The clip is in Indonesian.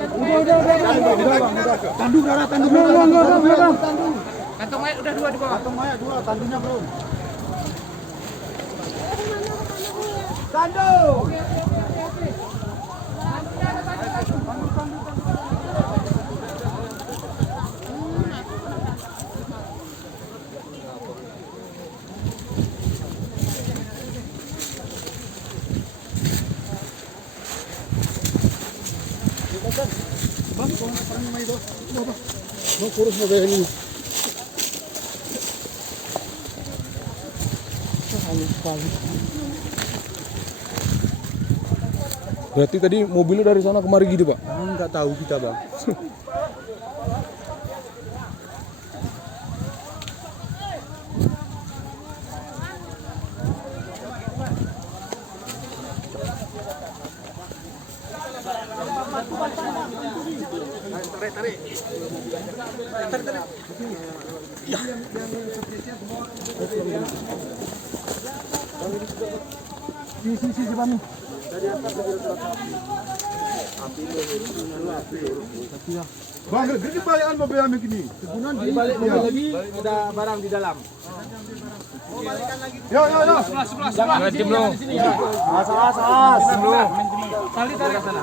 Tandu udah. Kantong mayat udah 2 di bawah. Kantong mayat 2, tandunya belum. Tandu. Bang, kung parang may do. Bang, kurus mo dahil ini. Berarti tadi mobilnya dari sana kemari gitu, Pak? Enggak tahu kita, Bang. Tarik. Si Bang. Bang, gergi bayangan mobil kami gini. Kegunaan Balik lagi ada barang di dalam. Yo. Sebelah. Jangan di sini ya. As. Tarik sana.